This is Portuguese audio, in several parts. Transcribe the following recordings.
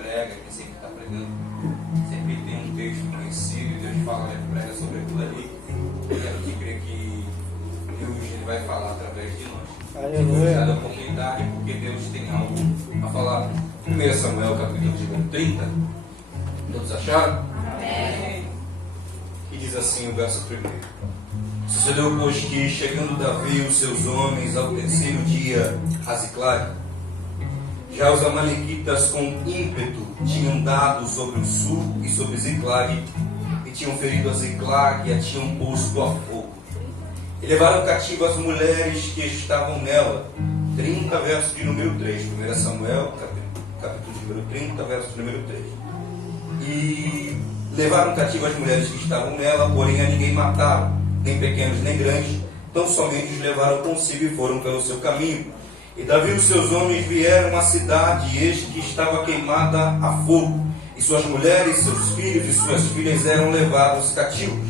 prega, quem sempre está pregando, sempre tem um texto conhecido e Deus fala, prega sobre aquilo ali. E a gente crê que Deus ele vai falar através de nós. Aleluia. Dá a oportunidade porque Deus tem algo a falar. 1 Samuel capítulo 30. Todos acharam? Amém. E diz assim o verso 1. Sucedeu, pois, que chegando Davi e os seus homens ao terceiro dia a Ziclag, já os amalequitas com ímpeto tinham dado sobre o sul e sobre Ziclag, e tinham ferido a Ziclag e a tinham posto a fogo. E levaram cativo as mulheres que estavam nela. 30, verso de número 3. 1 Samuel, capítulo de número 30, verso de número 3. E levaram cativo as mulheres que estavam nela, porém a ninguém mataram, nem pequenos nem grandes, tão somente os levaram consigo e foram pelo seu caminho. E Davi e os seus homens vieram à cidade, e eis que estava queimada a fogo, e suas mulheres, seus filhos e suas filhas eram levados cativos.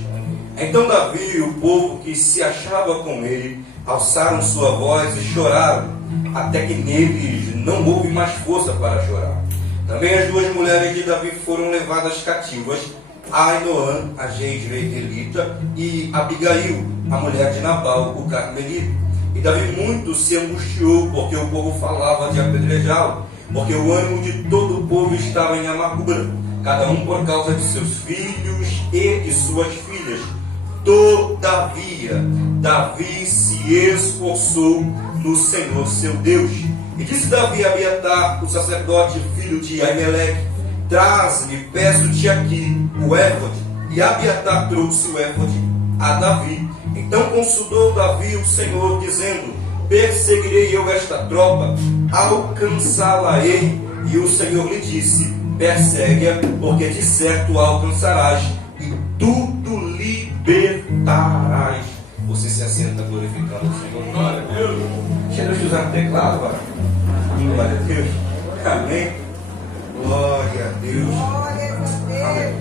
Então Davi e o povo que se achava com ele alçaram sua voz e choraram, até que neles não houve mais força para chorar. Também as duas mulheres de Davi foram levadas cativas, Ainoã, a jezreelita, e Abigail, a mulher de Nabal, o carmelita. E Davi muito se angustiou, porque o povo falava de apedrejá-lo, porque o ânimo de todo o povo estava em amargura, cada um por causa de seus filhos e de suas filhas. Todavia, Davi se esforçou no Senhor seu Deus. E disse Davi a Abiatar, o sacerdote, filho de Aimeleque: traze-me, peço-te aqui o éfode. E Abiatar trouxe o éfode a Davi. Então consultou Davi o Senhor, dizendo: perseguirei eu esta tropa, alcançá-la-ei. E o Senhor lhe disse: persegue-a, porque de certo a alcançarás, e tudo libertarás. Você se assenta glorificando o Senhor. Glória a Deus. Deixa eu usar o teclado agora. Glória a Deus. Amém. Glória a Deus. Amém.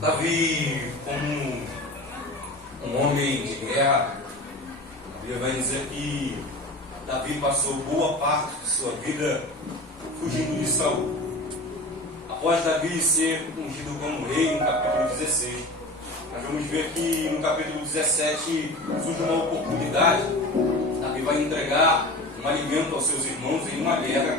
Davi, como um homem de guerra, a Bíblia vai dizer que Davi passou boa parte de sua vida fugindo de Saul. Após Davi ser ungido como rei, no capítulo 16, nós vamos ver que no capítulo 17 surge uma oportunidade. Davi vai entregar um alimento aos seus irmãos em uma guerra.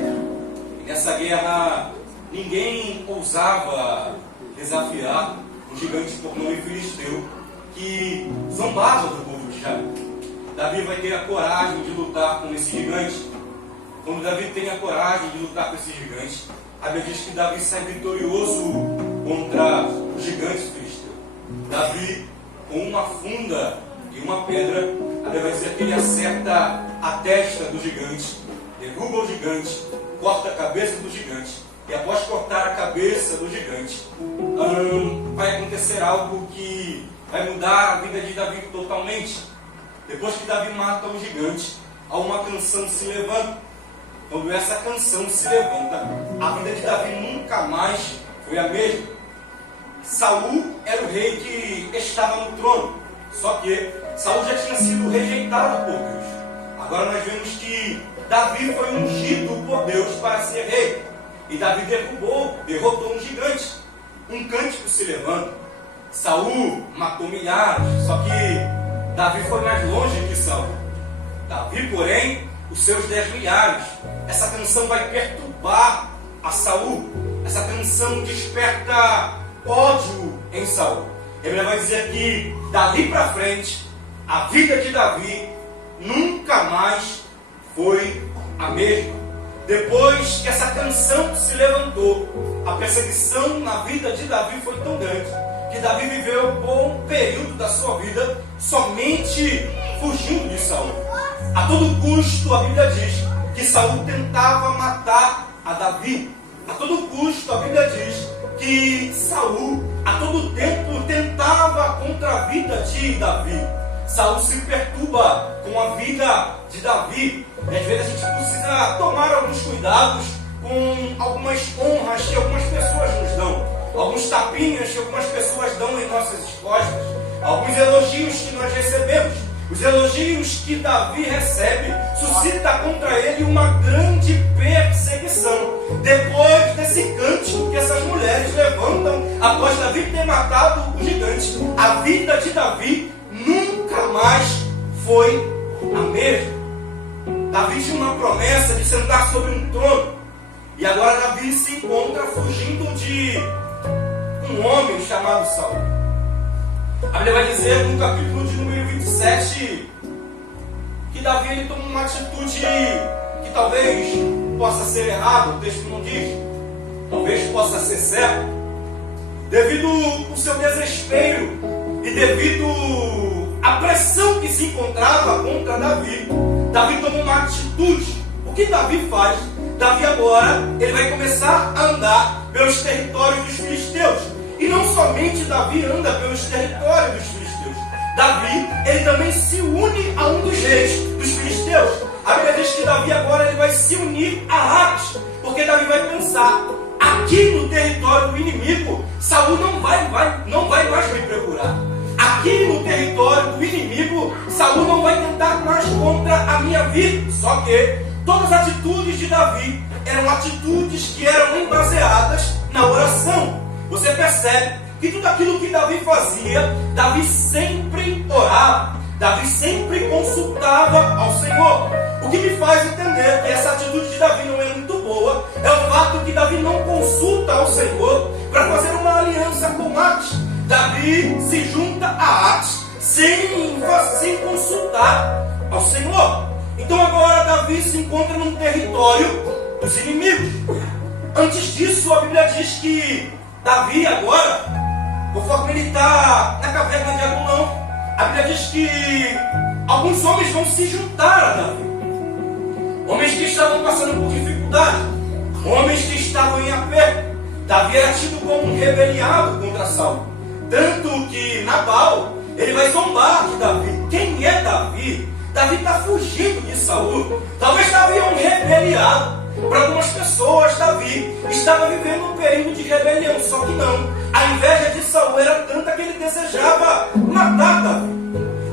E nessa guerra, ninguém ousava desafiar um gigante por nome Filisteu, que zombava do povo de Israel. Davi vai ter a coragem de lutar com esse gigante. Quando Davi tem a coragem de lutar com esse gigante, a Bíblia diz que Davi sai vitorioso contra o gigante filisteu. Davi, com uma funda e uma pedra, a Bíblia vai dizer que ele acerta a testa do gigante, derruba o gigante, corta a cabeça do gigante. E após cortar a cabeça do gigante, vai acontecer algo que vai mudar a vida de Davi totalmente. Depois que Davi mata o gigante, há uma canção que se levanta. Quando essa canção se levanta, a vida de Davi nunca mais foi a mesma. Saul era o rei que estava no trono, só que Saul já tinha sido rejeitado por Deus. Agora nós vemos que Davi foi ungido por Deus para ser rei. E Davi derrotou um gigante. Um cântico se levanta. Saul matou milhares, só que Davi foi mais longe que Saul. Davi, porém, os seus 10 milhares. Essa canção vai perturbar a Saul. Essa canção desperta ódio em Saul. Ele vai dizer que dali para frente, a vida de Davi nunca mais foi a mesma. Depois que essa canção se levantou, a perseguição na vida de Davi foi tão grande que Davi viveu um bom período da sua vida somente fugindo de Saul. A todo custo, a Bíblia diz que Saul tentava matar a Davi. A todo custo, a Bíblia diz que Saul, a todo tempo, tentava contra a vida de Davi. Saul se perturba com a vida de Davi. E às vezes a gente precisa tomar alguns cuidados com algumas honras que algumas pessoas nos dão, alguns tapinhas que algumas pessoas dão em nossas costas, alguns elogios que nós recebemos. Os elogios que Davi recebe suscita contra ele uma grande perseguição. Depois interessante, a vida de Davi nunca mais foi a mesma. Davi tinha uma promessa de sentar sobre um trono, e agora Davi se encontra fugindo de um homem chamado Saul. A Bíblia vai dizer no capítulo de número 27 que Davi ele toma uma atitude que talvez possa ser errada, o texto não diz, talvez possa ser certo, devido ao seu desespero e devido à pressão que se encontrava contra Davi. Davi toma uma atitude. O que Davi faz? Davi agora ele vai começar a andar pelos territórios dos filisteus. E não somente Davi anda pelos territórios dos filisteus. Davi ele também se une a um dos reis dos filisteus. A Bíblia diz que Davi agora ele vai se unir a Aques, porque Davi vai pensar: aqui no território do inimigo, Saul não vai mais me procurar. Aqui no território do inimigo, Saul não vai tentar mais contra a minha vida. Só que todas as atitudes de Davi eram atitudes que eram baseadas na oração. Você percebe que tudo aquilo que Davi fazia, Davi sempre orava, Davi sempre consultava ao Senhor. O que me faz entender que essa atitude de Davi não é muito boa é o fato que Davi não consulta ao Senhor para fazer uma aliança com Aques. Davi se junta a Aques sem consultar ao Senhor. Então agora Davi se encontra num território dos inimigos. Antes disso, a Bíblia diz que Davi agora, conforme ele está na caverna de Adulão, a Bíblia diz que alguns homens vão se juntar a Davi. Homens que estavam passando por dificuldade, homens que estavam em aperto. Davi era tido como um rebeliado contra Saul. Tanto que Nabal, ele vai zombar de Davi. Quem é Davi? Davi está fugindo de Saul. Talvez Davi é um rebeliado. Para algumas pessoas, Davi estava vivendo um período de rebelião. Só que não. A inveja de Saul era tanta que ele desejava matar Davi.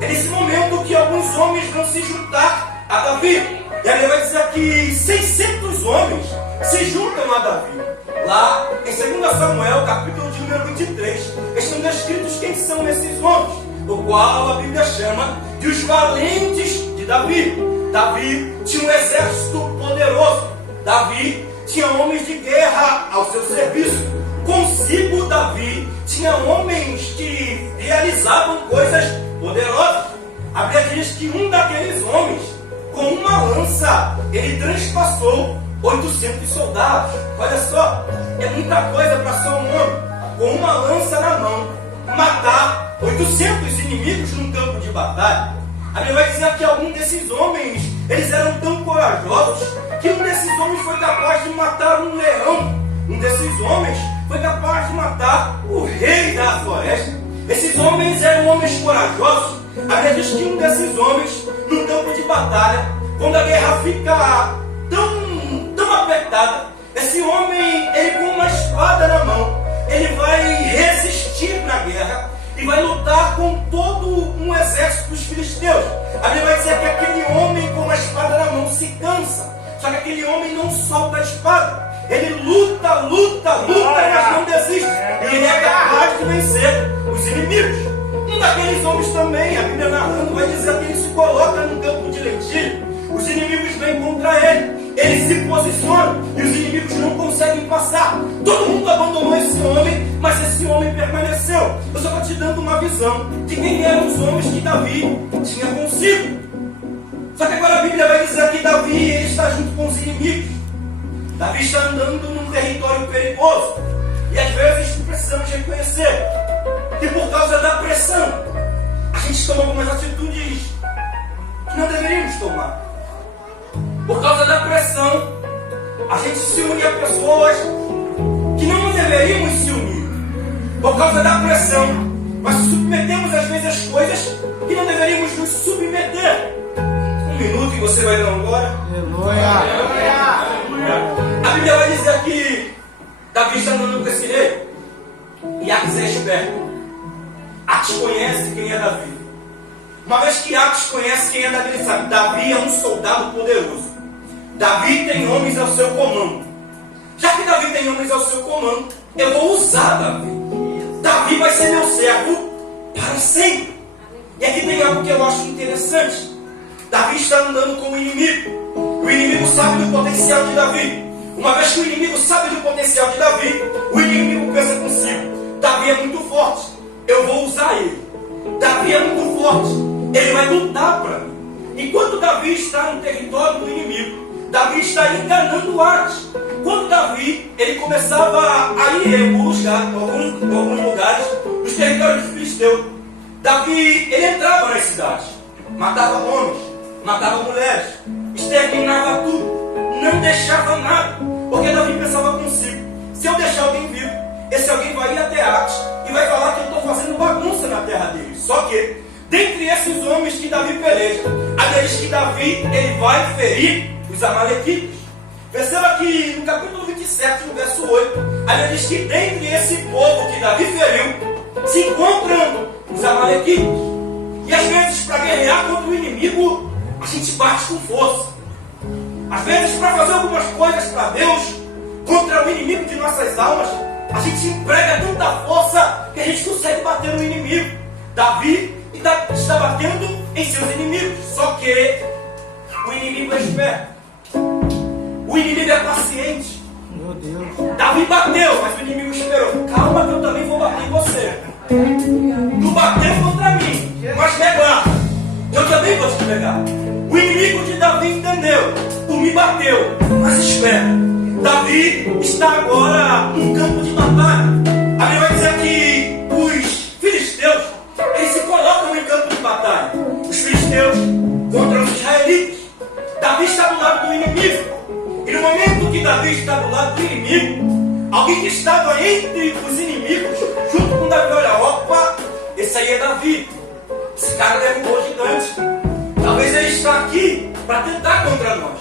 É nesse momento que alguns homens vão se juntar a Davi. E ele vai dizer que 600 homens se juntam a Davi. Lá em 2 Samuel, capítulo de número 23, estão descritos quem são esses homens, o qual a Bíblia chama de os valentes de Davi. Davi tinha um exército poderoso. Davi tinha homens de guerra ao seu serviço. Consigo Davi tinha homens que realizavam coisas poderosas. A Bíblia diz que um daqueles homens, com uma lança, ele transpassou 800 soldados. Olha só, é muita coisa para só um homem, com uma lança na mão, matar 800 inimigos num campo de batalha. A Bíblia vai dizer que algum desses homens, eles eram tão corajosos, que um desses homens foi capaz de matar um leão. Um desses homens foi capaz de matar o rei da floresta. Esses homens eram homens corajosos. A Bíblia diz que um desses homens, num campo de batalha, quando a guerra fica tão apertada, esse homem, ele com uma espada na mão, ele vai resistir na guerra e vai lutar com todo um exército dos filisteus. A Bíblia vai dizer que aquele homem com uma espada na mão se cansa, só que aquele homem não solta a espada. Ele luta, mas não desiste. E ele é capaz de vencer os inimigos. Um daqueles homens também, a Bíblia narrando, vai dizer que ele se coloca num campo de lentilha. Os inimigos vêm contra ele. Ele se posiciona e os inimigos não conseguem passar. Todo mundo abandonou esse homem, mas esse homem permaneceu. Eu só estou te dando uma visão de quem eram os homens que Davi tinha consigo. Só que agora a Bíblia vai dizer que Davi ele está junto com os inimigos. Davi está andando num território perigoso. E às vezes precisamos reconhecer que por causa da pressão, a gente toma algumas atitudes que não deveríamos tomar. Por causa da pressão, a gente se une a pessoas que não deveríamos se unir. Por causa da pressão, nós submetemos às vezes as coisas que não deveríamos nos submeter. Um minuto e você vai dar agora. A Bíblia vai dizer que Davi está andando com esse rei. E Aques é esperto. Aques conhece quem é Davi. Uma vez que Aques conhece quem é Davi, ele sabe: Davi é um soldado poderoso. Davi tem homens ao seu comando. Já que Davi tem homens ao seu comando, eu vou usar Davi. Davi vai ser meu servo para sempre. E aqui tem algo que eu acho interessante. Davi está andando com o inimigo. O inimigo sabe do potencial de Davi. Uma vez que o inimigo sabe do potencial de Davi, o inimigo pensa consigo: Davi é muito forte, eu vou usar ele. Davi é muito forte, ele vai lutar para mim. Enquanto Davi está no território do inimigo, Davi está enganando Ares. Quando Davi ele começava a ir em alguns lugares, nos territórios dos filisteus, Davi ele entrava nas cidades, matava homens, matava mulheres, exterminava tudo, não deixava nada, porque Davi pensava consigo: se eu deixar alguém vivo, esse alguém vai ir até Ares e vai falar que eu estou fazendo bagunça na terra dele. Só que, dentre esses homens que Davi peleja, aqueles que Davi ele vai ferir os amalequitas. Perceba que no capítulo 27, no verso 8, ali diz que dentre esse povo que Davi feriu, se encontram os amalequitas. E às vezes, para guerrear contra o inimigo, a gente bate com força. Às vezes, para fazer algumas coisas para Deus, contra o inimigo de nossas almas, a gente emprega tanta força que a gente consegue bater no inimigo. Davi está batendo em seus inimigos. Só que o inimigo é esperto. O inimigo é paciente. Meu Deus. Davi bateu, mas o inimigo esperou. Calma que eu também vou bater em você. Tu bateu contra mim, mas pegar. Eu também vou te pegar. O inimigo de Davi entendeu. Tu me bateu, mas espera. Davi está agora num campo de batalha. A Bíblia vai dizer que os filisteus, eles se colocam em campo de batalha. Os filisteus contra os israelitas. Davi está do lado do inimigo. E no momento que Davi está do lado do inimigo, alguém que estava entre os inimigos, junto com Davi, olha, opa, esse aí é Davi. Esse cara derrubou o gigante. Talvez ele está aqui para tentar contra nós.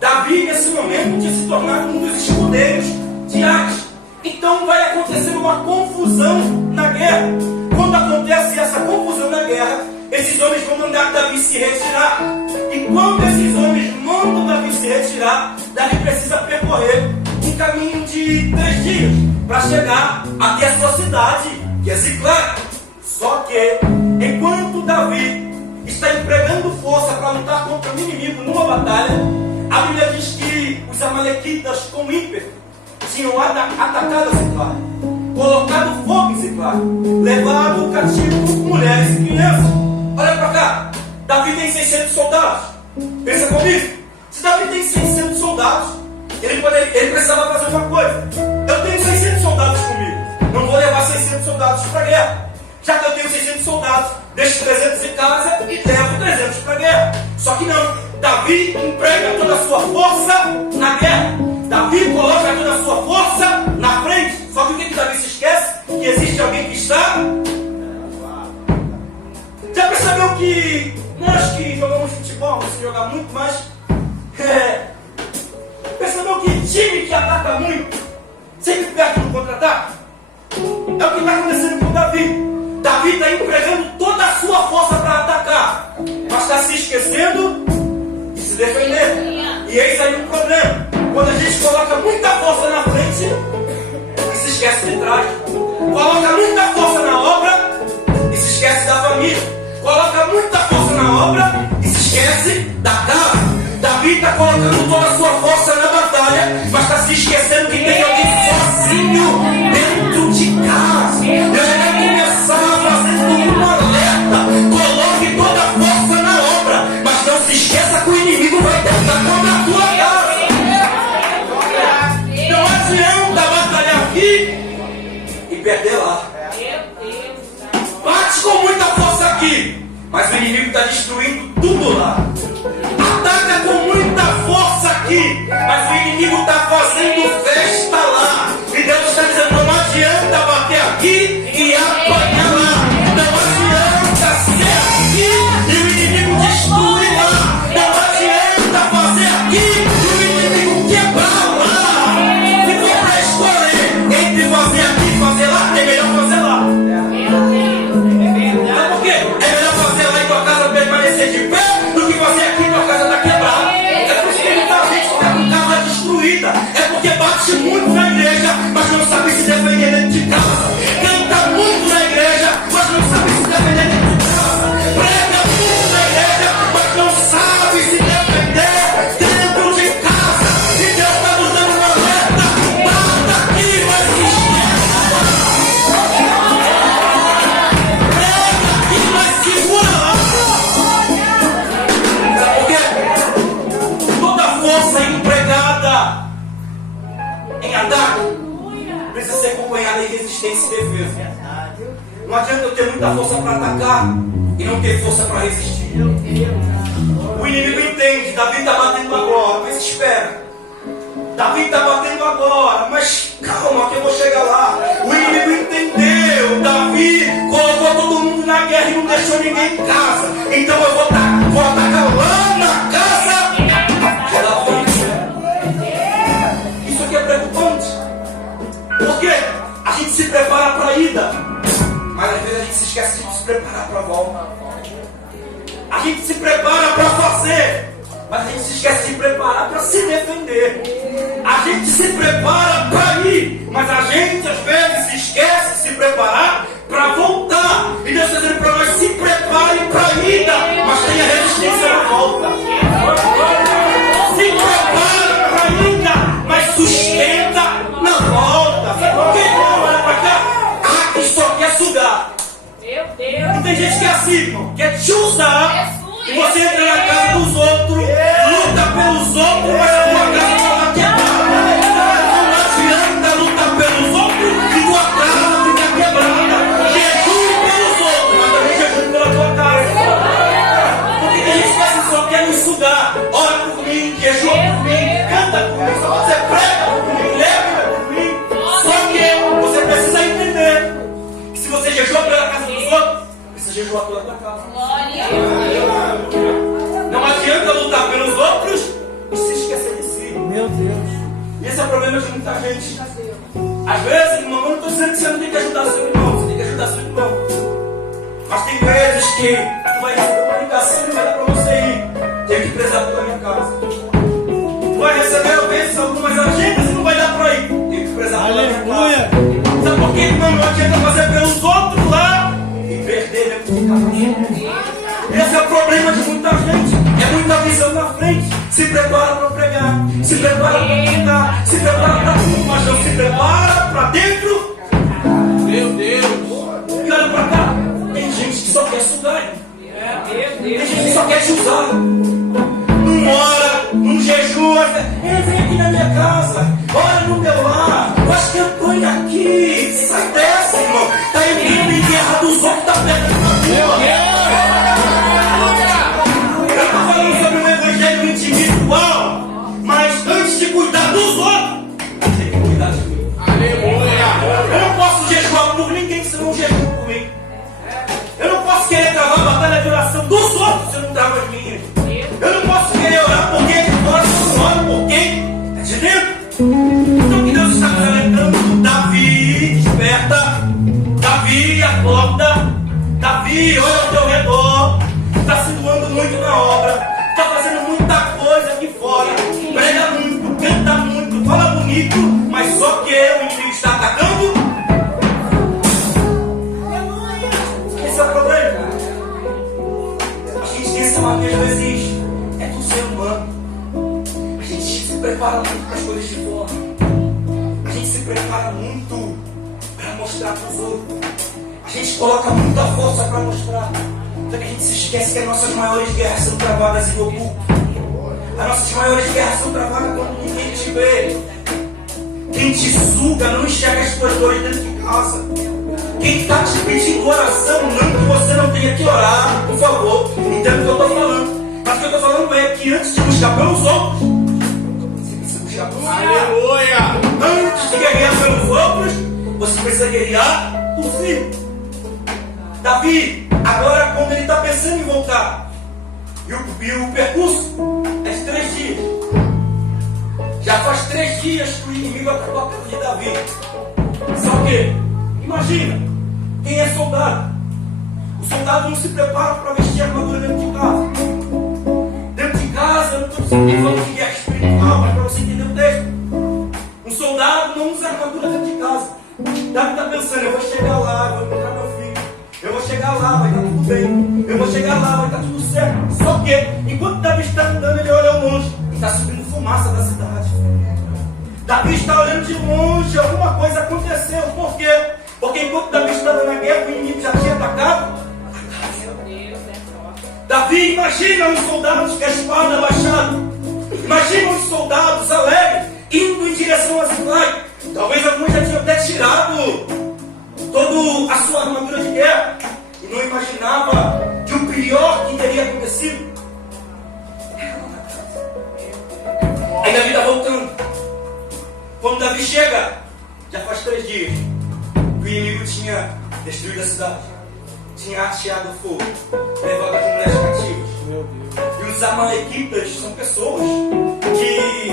Davi, nesse momento, tinha se tornado um dos escudeiros de Ares. Então vai acontecer uma confusão na guerra. Quando acontece essa confusão na guerra, esses homens vão mandar Davi se retirar. E quando esses homens mandam Davi se retirar, Davi precisa percorrer um caminho de 3 dias para chegar até a sua cidade, que é Ziclag. Só que, enquanto Davi está empregando força para lutar contra o inimigo numa batalha, a Bíblia diz que os amalequitas, com ímpeto, tinham atacado Ziclag, colocado fogo em Ziclag, levado o cativo mulheres e crianças. Olha para cá, Davi tem 600 soldados. Pensa comigo, se Davi tem 600 soldados, ele precisava fazer uma coisa. Eu tenho 600 soldados comigo, não vou levar 600 soldados para a guerra. Já que eu tenho 600 soldados, deixo 300 em casa e levo 300 para a guerra. Só que não, Davi emprega toda a sua força na guerra. Davi coloca toda a sua força na frente. Só que o que Davi se esquece? Que existe alguém que está... Já percebeu que nós que jogamos futebol, não se jogar muito, mas... Percebeu que time que ataca muito sempre perde no contra-ataque? É o que está acontecendo com Davi. Davi está empregando toda a sua força para atacar, mas está se esquecendo de se defender. E eis aí um problema. Quando a gente coloca muita força na frente e se esquece de trás. Coloca muita força na obra e se esquece da família. Coloca muita força na obra e se esquece da casa. Davi está colocando toda a sua força na batalha, mas está se esquecendo que tem alguém sozinho dentro de casa. Eu já quero começar fazendo um alerta. Coloque toda a força na obra, mas não se esqueça que o inimigo vai tentar contra a tua casa. Não adianta batalhar aqui e perder lá. Bate com muita força aqui, mas o inimigo está destruindo tudo lá. Ataca com muita força aqui, mas o inimigo está fazendo festa lá. E Deus está dizendo: não adianta bater aqui e apanhar lá. Não adianta ser aqui e o inimigo destruir lá. Não adianta fazer aqui e o inimigo quebrar lá. Se for para escolher entre fazer aqui e fazer lá, é melhor fazer lá. Sabe por quê? É melhor fazer lá e tua casa permanecer de pé do que fazer aqui e tua casa está quebrada. É por isso que muita gente está com casa destruída. É porque bate muito na igreja, mas não sabe se defender dentro de casa. Canta muito na igreja, mas não sabe se defender em ataque, precisa ser acompanhada em resistência e defesa. Não adianta eu ter muita força para atacar e não ter força para resistir. O inimigo entende, Davi está batendo agora, mas espera. Davi está batendo agora, mas calma que eu vou chegar lá. O inimigo entendeu, Davi colocou todo mundo na guerra e não deixou ninguém em casa. Então eu vou atacar lá na casa de Davi. Isso aqui é preocupante. Porque a gente se prepara para a ida, mas às vezes a gente se esquece de se preparar para a volta. A gente se prepara para fazer, mas a gente se esquece de preparar para se defender. A gente se prepara para ir, mas a gente às vezes se esquece de se preparar para voltar. E Deus está dizendo para nós: se prepare para a ida, mas tenha resistência na volta. Se prepare para a ida, mas sustenta na volta. Sabe por quê? Olha para cá. Ah, que só quer sugar. Meu Deus. E tem gente que é assim, irmão, quer te usar. E você entra na casa dos outros, luta pelos outros, mas a tua casa está quebrada. Não adianta lutar pelos outros e tua casa fica quebrada. Jejum pelos outros, mas também jejum pela tua casa. Porque tem gente que assim só quer me sugar. Ora por mim, jejum por mim, canta por mim, só você prega por mim, leva por mim. Só que você precisa entender que se você jejua pela casa dos outros, precisa jejuar pela tua casa. Glória a Deus. Não adianta lutar pelos outros e se esquecer de si. Meu Deus. Esse é o problema de muita gente. Às vezes, irmão, eu não estou dizendo que você não tem que ajudar seu irmão, você tem que ajudar seu irmão. Mas tem vezes que tu vai receber uma ligação e não vai dar para você ir. Tem que prezar pela minha casa. Tu vai receber, às vezes, algumas agendas e não vai dar para ir. Tem que prezar pela minha casa. Sabe por quê, irmão? Não adianta fazer pelos outros lá e perder dentro de casa. Esse é o problema de muita gente. É muita visão na frente. Se prepara para pregar, se prepara para cantar, se prepara para tudo, mas não se prepara para dentro. Meu Deus. E olha para cá. Tem gente que só quer sugar. Tem gente que só quer te usar. Não ora, não jejua. Vem aqui na minha casa, ora no meu lar, faz campanha aqui. Sai dessa, irmão. Está entrando em guerra dos outros, está perdendo a tua. Individual, mas antes de cuidar dos outros, tem que cuidar de mim. Aleluia. Eu não posso jejuar por ninguém se eu não jejua por mim. Eu não posso querer travar a batalha de oração dos outros se eu não travo as minhas. Eu não posso querer orar por quem é de fora se eu não oro por quem é de dentro. Então o que Deus está nos alertando? Davi, desperta. Davi, acorda. Davi, olha ao teu redor. Está se doando muito na obra. Está fazendo muita coisa aqui fora. Prega muito, canta muito, fala bonito. Mas só que o inimigo está atacando. Esse é o problema. A gente tem essa mania às vezes. É do ser humano. A gente se prepara muito para as coisas de fora. A gente se prepara muito para mostrar para os outros. A gente coloca muita força para mostrar. Só que a gente se esquece que as nossas maiores guerras são travadas em oculto. As nossas maiores guerras são travadas quando ninguém te vê. Quem te suga não enxerga as tuas dores dentro de casa. Quem está te pedindo oração, não que você não tenha que orar, por favor. Entenda o que eu estou falando. Mas o que eu estou falando é que antes de buscar pelos outros, você precisa buscar pelos outros. Aleluia. Antes de guerrear pelos outros, você precisa guerrear por si. Davi, agora quando ele está pensando em voltar, e o percurso é de 3 dias. Já faz 3 dias que o inimigo atacou a casa de Davi. Só que, imagina, quem é soldado? O soldado não se prepara para vestir a armadura dentro de casa. Dentro de casa, eu não estou falando de guerra espiritual, mas para você entender o texto. Um soldado não usa armadura dentro de casa. Davi está pensando: eu vou chegar lá, vou encontrar meu filho. Eu vou chegar lá, vai estar tudo bem. Eu vou chegar lá, vai estar tudo certo. Só que, enquanto Davi está andando, ele olha ao longe e está subindo fumaça da cidade. Davi está olhando de longe, alguma coisa aconteceu. Por quê? Porque enquanto Davi estava na guerra, o inimigo já tinha atacado a casa. Davi, imagina uns soldados com a espada baixada. Imagina uns soldados alegres indo em direção a Ziclague. Talvez alguns já tinham até tirado toda a sua armadura de guerra e não imaginava que o pior que teria acontecido. Aí Davi está voltando. Quando Davi chega, já faz 3 dias que o inimigo tinha destruído a cidade, tinha ateado o fogo, levado as mulheres cativas. E os amalequitas são pessoas que,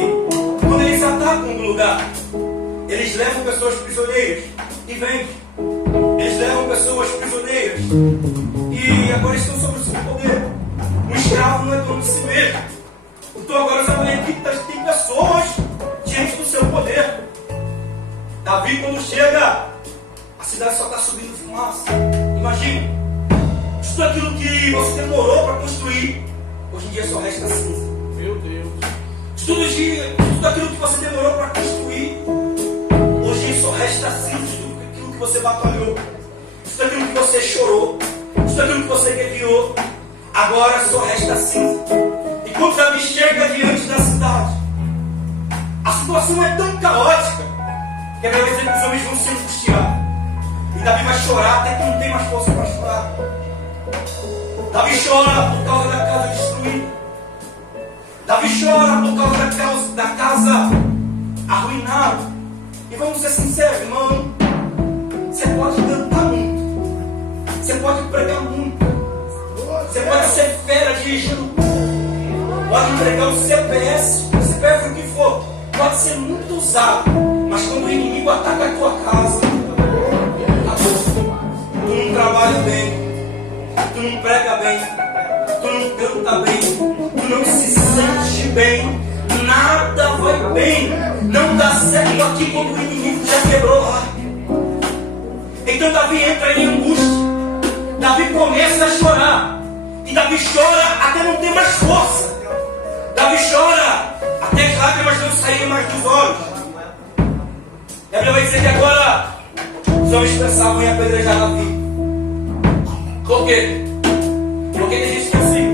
quando eles atacam um lugar, eles levam pessoas prisioneiras e vendem. Eles levam pessoas prisioneiras e agora estão sob o seu poder. Um escravo não é dono de si mesmo. Então agora os amalequitas têm pessoas diante do seu poder. Davi, quando chega, a cidade só está subindo fumaça. Imagina, tudo aquilo que você demorou para construir, hoje em dia só resta cinza. Meu Deus. Tudo aquilo que você demorou para construir, hoje só resta cinza. Tudo aquilo que você batalhou, tudo aquilo que você chorou, tudo aquilo que você guerreou, agora só resta cinza. E quando Davi chega diante da cidade, a situação é tão caótica que a Bíblia diz que os homens vão se angustiar. E Davi vai chorar até que não tem mais força para chorar. Davi chora por causa da casa destruída. Davi chora por causa da casa arruinada. E vamos ser sinceros, irmão. Você pode cantar muito. Você pode pregar muito. Você pode ser fera dirigindo. Pode entregar o CPF o que for. Pode ser muito usado. Mas quando o inimigo ataca a tua casa, tu não trabalha bem. Tu não prega bem, tu não canta bem, tu não se sente bem, nada vai bem, não dá certo aqui quando o inimigo já quebrou lá. Então Davi entra em angústia, Davi começa a chorar, e Davi chora até não ter mais força, Davi chora até as lágrimas não saírem mais dos olhos. E a Bíblia vai dizer que agora os homens pensavam em apedrejar Davi. Por quê? Porque tem gente que é assim.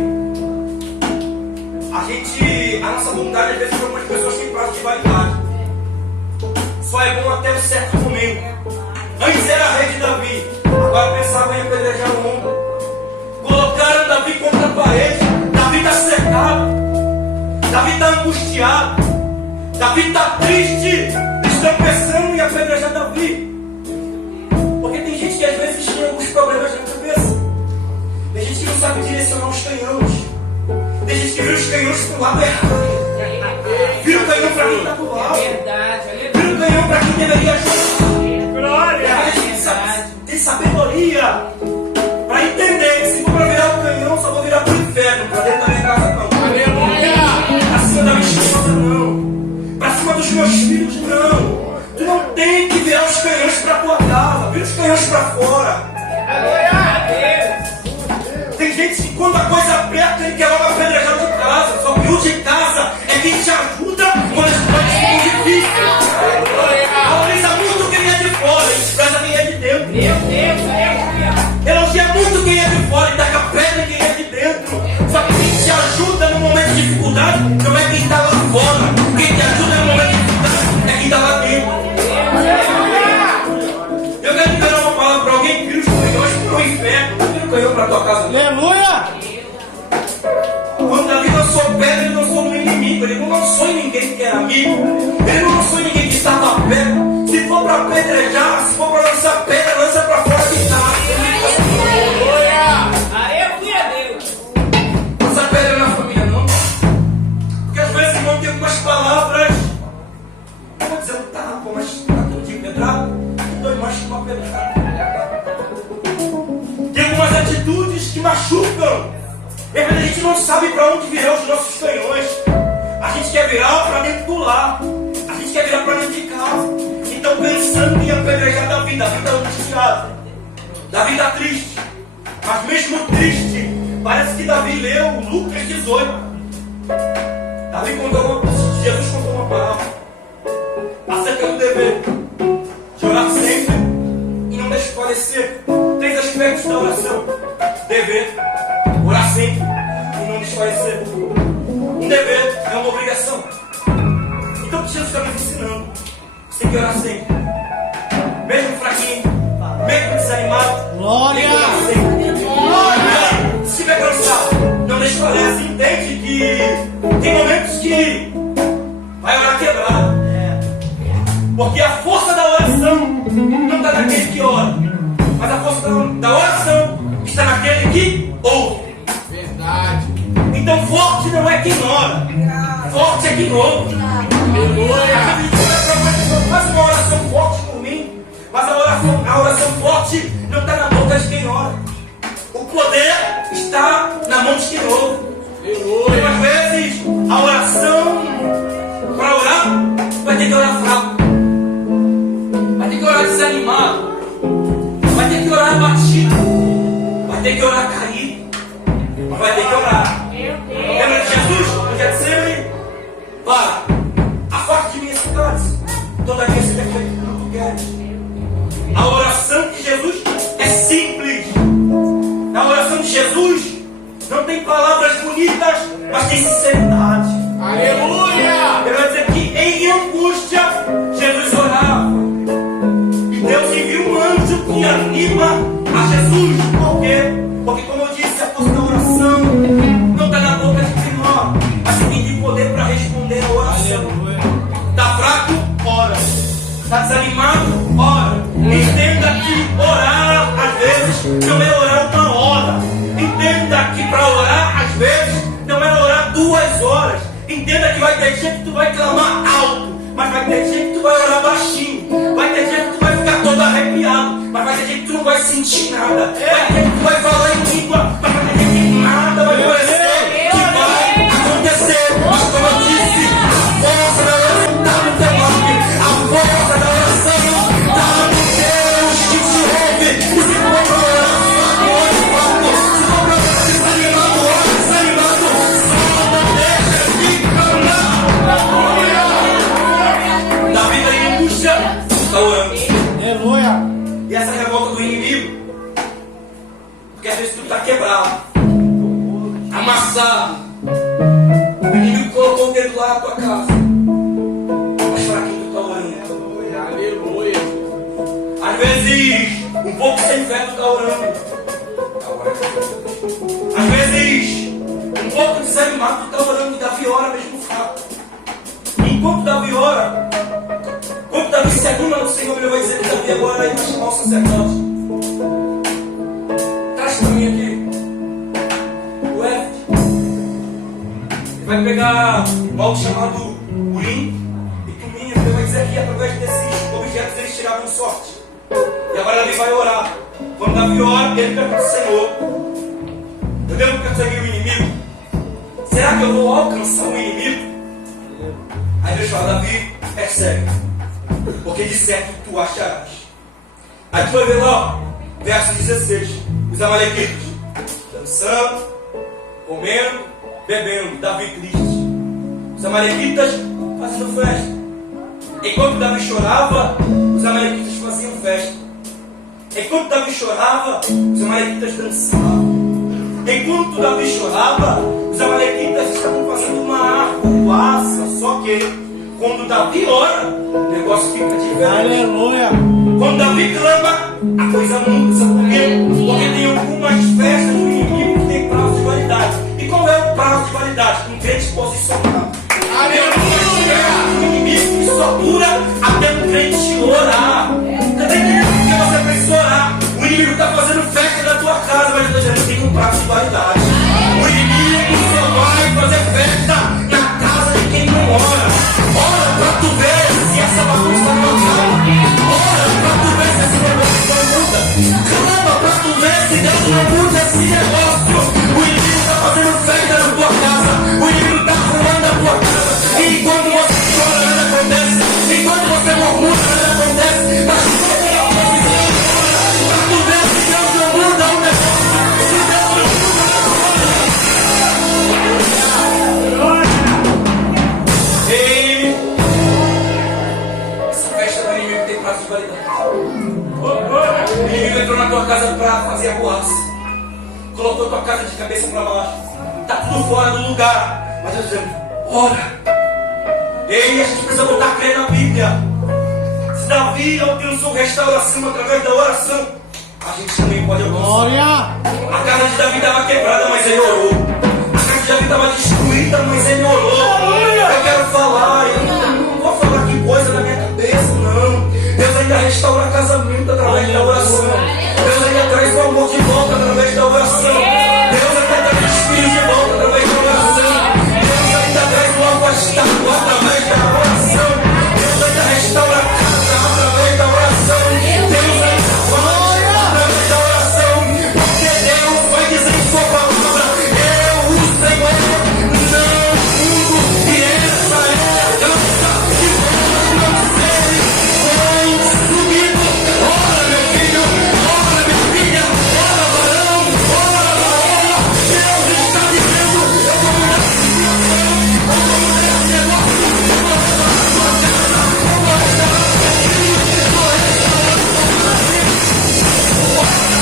A nossa bondade às vezes para algumas pessoas tem prazo de validade. Só é bom até um certo momento. Antes era rei de Davi, agora pensavam em apedrejar o homem. Colocaram Davi contra a parede. Davi está cercado. Davi está angustiado. Davi está triste. Estão pensando em apedrejar Davi. Porque tem gente que às vezes tem alguns problemas na cabeça. Tem gente que não sabe direcionar os canhões. Tem gente que vira os canhões pro lado errado. Vira o canhão para quem está do lado. Vira o canhão para quem deveria ajudar. Glória! A gente tem sabedoria para entender que se for para virar o canhão, só vou virar pro inferno. Para dentro da minha casa não. Aleluia! Para cima da minha esposa não. Para cima dos meus filhos não. Tu não tem que virar os canhões para tua casa. Vira os canhões para fora. Tem gente que quando a coisa aperta, ele quer logo apedrejar de casa. Só que o de casa é quem te ajuda quando as coisas ficam difíceis. Valoriza muito quem é de fora e despreza quem é de dentro. Elogia muito quem é de fora e taca pedra em quem é de dentro. Só que quem te ajuda no momento de dificuldade não é quem está lá fora. Quem te ajuda no momento de dificuldade é quem está lá dentro. Eu quero liberar uma palavra para alguém que vira os canhões para o inferno. Não vira o canhão para tua casa. Aleluia! Quando Davi lançou pedra, ele lançou no inimigo. Ele não lançou em ninguém que era amigo. Ele não lançou em ninguém que estava perto. Se for para apedrejar, se for para lançar pedra, lança para fora de casa. Lança pedra na família, não. Porque às vezes irmão tem algumas palavras. Eu vou dizer um tapa, mas está todo dia pedrado. Dói mais que uma pedrada. Tem algumas atitudes que machucam. E às vezes a gente não sabe para onde virar os nossos canhões. A gente quer virar para dentro do lar. A gente quer virar para dentro de casa. Então pensando em apedrejar Davi. Davi está angustiado. Davi está triste. Mas mesmo triste, parece que Davi leu Lucas 18. Jesus contou uma palavra acerca do dever de orar sempre e não desfalecer. 3 aspectos da oração: dever, orar sempre e não desfalecer. Um dever é uma obrigação. Então Jesus também Você tem que orar sempre. Mesmo fraquinho, mesmo desanimado. Glória! Tem que orar sempre. Glória! Se tiver cansado, não deixe parece. Entende que tem momentos que vai orar quebrado. Porque a força da oração não está naquele que ora, mas a força da oração está naquele que ouve. Verdade. Então forte não é quem ora, forte é quem ouve. Faz uma oração forte por mim, mas a oração forte não está na boca de quem ora. O poder está na mão de quem ouve. Então, às vezes, a oração para orar vai ter que orar fraco, vai ter que orar desanimado, vai ter que orar abatido, vai ter que orar caído, mas vai ter que orar. Lembra de Jesus? No Getsemane? Para, afaste de mim esse cálice, todavia seja feito como tu queres. A oração de Jesus é simples. Na oração de Jesus não tem palavras bonitas, mas tem sinceridade. Aleluia! Ele vai dizer que em angústia Jesus orava. E Deus envia um anjo que anima a Jesus. Por quê? Porque, como eu disse, a força da oração não está na boca de quem ora, mas quem tem poder para responder a oração. Está fraco? Ora. Está desanimado? Ora. Entenda que orar, às vezes, não é orar uma hora. Entenda que para orar, às vezes, não é orar 2 horas. Entenda que vai ter dia que tu vai clamar alto, mas vai ter dia que tu vai orar baixinho. Vai ter dia que tu vai ficar todo arrepiado, mas vai ter dia que tu não vai sentir nada. Vai ter dia que tu vai falar em língua, mas vai ter dia que nada vai aparecer. Que vai acontecer. Mas como eu disse, a força da oração está no teu nome. A força da oração está no Deus que te ouve. E se for para orar, ore forte. Se for para orar desanimado, ore desanimado. Só não deixa de clamar. Davi está em angústia, está orando. Aleluia! E essa revolta do inimigo, porque às vezes tu está quebrado, amassado. O inimigo colocou o dedo lá na tua casa, mas para quem tu está orando? Aleluia! Às vezes, um pouco sem fé tu está orando. Às vezes, um pouco desanimado tu está orando. E Davi ora mesmo fraco. E enquanto Davi ora, quando Davi se anima no Senhor, ele vai dizer que Davi agora vai chamar o sacerdote. Traz para mim aqui o Éfode. Ele vai pegar algo chamado Urim e Tumim. Ele vai dizer que através desses objetos eles tiravam sorte. E agora Davi vai orar. Quando Davi ora, ele pergunta ao Senhor: eu devo perseguir o inimigo? Será que eu vou alcançar o inimigo? Aí Deus fala: Davi, persegue, porque de certo tu acharás. Aí tu vai ver lá, verso 16: os amalequitas dançando, comendo, bebendo, Davi triste. Os amalequitas fazendo festa. Enquanto Davi chorava, os amalequitas faziam festa. Enquanto Davi chorava, os amalequitas dançavam. Enquanto Davi chorava, os amalequitas estavam fazendo uma arruaça. Só que quando Davi ora, o negócio fica diferente. Aleluia! Quando Davi clama, a coisa muda. Por quê? Porque tem algumas festas do inimigo que tem prazo de validade. E qual é o prazo de validade? Um crente posicionado. Aleluia! O inimigo que só dura até o crente orar. Você está entendendo porque você precisa orar? O inimigo está fazendo festa na tua casa, mas eu estou dizendo que tem um prazo de validade. O inimigo só vai fazer festa na casa de quem não ora. Ora para tu ver se essa bagunça não acaba. Ora para tu ver se esse negócio não muda. Clama para tu ver se Deus não muda esse negócio. O inimigo está fazendo festa na tua casa. O inimigo está arrumando a tua casa. E enquanto você chora, nada acontece. Enquanto você murmura, nada acontece. Mas quando a oposição ora, para tu ver se Deus não muda o negócio. Se Deus não muda, ei, essa festa do inimigo tem prazo de validade. O inimigo entrou na tua casa para fazer a boaça. Colocou tua casa de cabeça para baixo. Está tudo fora do lugar. Mas eu dizendo, ora. Ei, a gente precisa voltar a crer na Bíblia. Se Davi alcançou restauração através da oração, a gente também pode alcançar. Glória. A casa de Davi estava quebrada, mas ele orou. A casa de Davi estava destruída, mas ele orou. Eu quero falar, eu não vou falar que coisa na minha cabeça, não. Deus ainda restaura casamento através da oração. Deus ainda traz o amor de volta através da oração. Deus ainda traz os filhos de volta através da oração. Deus ainda traz o afastado através da oração. Deus ainda restaura a casa através da oração. Deus ainda faz através da oração. Porque Deus vai dizer em sua palavra: eu, o Senhor, não mudo. E essa é a dança que vós não serem consumidos. Ora, meu filho, ora, minha filha, ora, varão, ora, varona. Deus está dizendo: eu vou mudar a situação, eu vou mudar esse negócio, eu vou restaurar a sua casa, eu vou restaurar o seu filho, eu vou restaurar a sua família.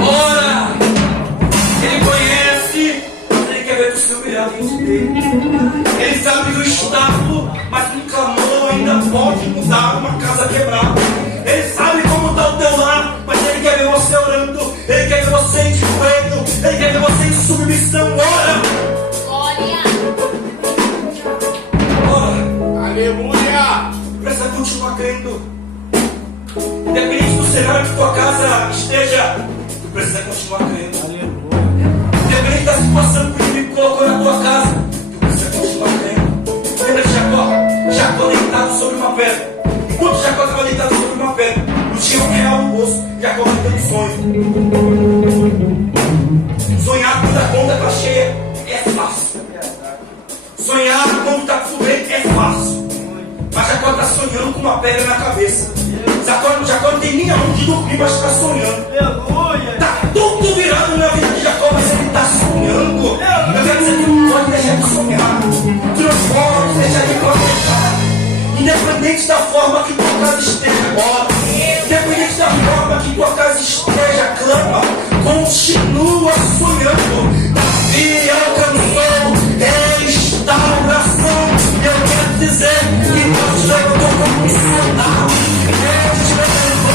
Ora! Ele conhece, mas ele quer ver o seu melhor dele. Ele sabe do estado, mas um clamor ainda pode mudar uma casa quebrada. Ele sabe como está o teu lar, mas ele quer ver você orando. Ele quer ver você em joelho. Ele quer ver você em submissão. Ora! Ora! Aleluia. Precisa continuar crendo. Independente do cenário que tua casa esteja, tu precisa continuar crendo. Independente da situação que o inimigo colocou na tua casa, tu precisa continuar crendo. Lembra de Jacó? Jacó deitado sobre uma pedra. Enquanto Jacó estava deitado sobre uma pedra, não tinha R$1 no bolso. Jacó vai ter um sonho. Sonhar quando a conta está cheia é fácil. Sonhar quando está tudo bem é fácil. Mas Jacó está sonhando com uma pedra na cabeça. Jacó não tem nem aonde dormir, mas está sonhando. Está tudo virado na vida de Jacó, mas ele está sonhando. Eu quero dizer que tu não pode deixar de sonhar. Tu não pode deixar de planejar. Independente da forma que tua casa esteja agora, independente da forma que tua casa esteja, clama, continua sonhando. Davi alcançou restauração. Eu quero dizer que Deus te levantou como um soldado. Deus te levantou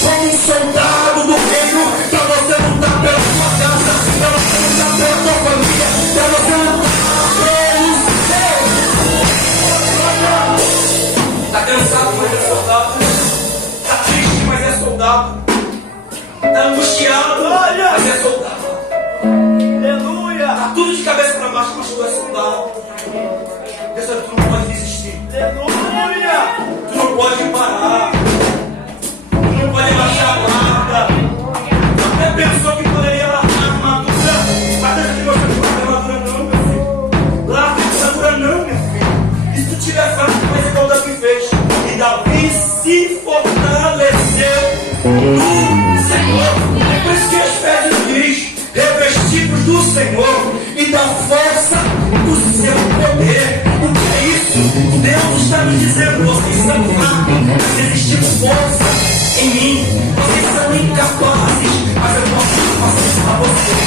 como um soldado do reino, para você lutar pela sua casa, para você lutar pela sua família, para você lutar pelo seu. Está cansado, mas é soldado. Está triste, mas é soldado. Está angustiado, mas é soldado. Aleluia. Está tudo de cabeça para baixo, mas tu é soldado. Deus, tu não pode desistir. Aleluia. Tu não pode parar. Tu não pode baixar a guarda. Até pensou que poderia largar a armadura. Mas Deus não vai largar a armadura não, meu filho. Larga a armadura não, meu filho. E se tu tiver fraco, faz igual Davi fez. E Davi se fortaleceu no Senhor. É por isso que as pedras diz: revestidos do Senhor e da força do seu poder. O que é isso? Deus está me dizendo: vocês são fracos, mas existe força em mim. Vocês são incapazes, mas eu posso capacitar vocês.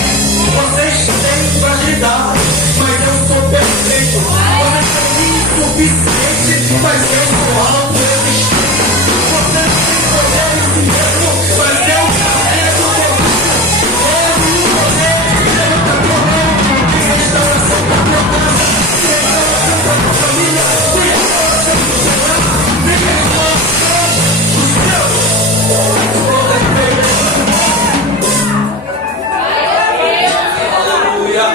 Vocês têm fragilidade, mas eu sou perfeito. Vocês são insuficientes, mas eu sou auto-resistente. Vocês têm poder em si mesmo, mas eu carrego o poder. O poder levanta a tua mão de restauração da tua casa, de restauração da tua família, de restauração do seu lar, de restauração do seu. Aleluia.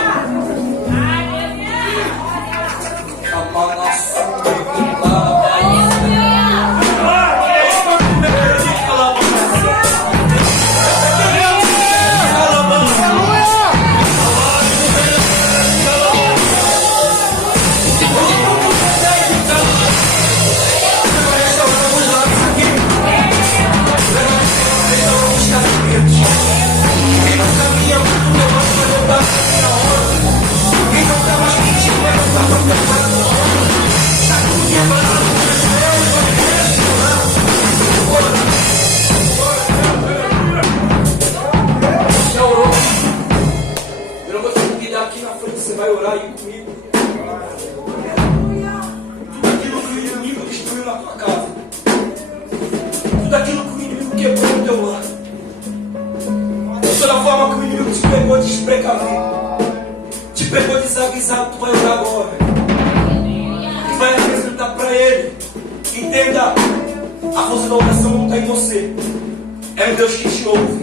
aqui na frente, você vai orar aí comigo. Tudo aquilo que o inimigo destruiu na tua casa, tudo aquilo que o inimigo quebrou no teu lar, de toda forma que o inimigo te pegou desprecavido, te pegou desavisado, tu vai orar agora e vai apresentar para ele. Entenda, a força da oração não está em você, é no Deus que te ouve.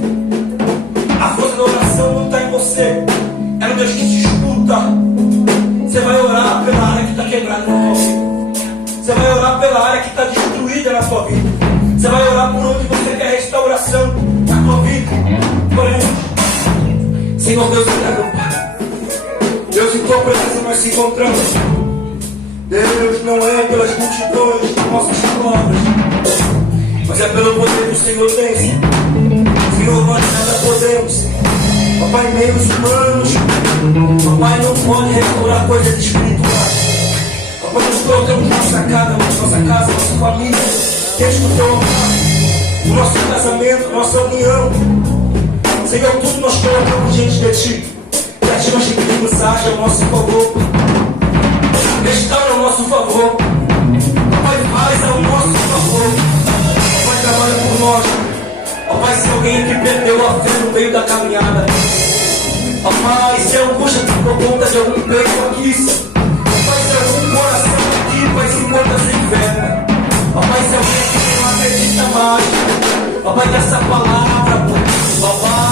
A força da oração não está em você, é no Deus que te escuta. Você vai orar pela área que está quebrada na tua vida. Você vai orar pela área que está destruída na tua vida. Você vai orar por onde você quer restauração na tua vida. Porém, Senhor Deus eterno, Pai, Deus, em tua presença nós se encontramos. Deus, não é pelas multidões de nossas palavras, mas é pelo poder do Senhor tem. Senhor, nós nada podemos. Papai, meios humanos, papai, não pode restaurar coisas espirituais. Papai, nós colocamos nossa casa, nossa família, desde o teu altar, o nosso casamento, nossa união. Senhor, tudo nós colocamos diante de ti. E a ti nós te pedimos, haja ao nosso favor. Restaura ao nosso favor. Papai, faz ao nosso favor. Papai, trabalha por nós. Papai, se alguém aqui perdeu a fé no meio da caminhada, papai, se a angústia ficou conta de algum peito aqui, papai, se algum coração aqui, Pai, se encontra sem fé, papai, se alguém aqui não acredita mais, papai, nessa palavra, papai,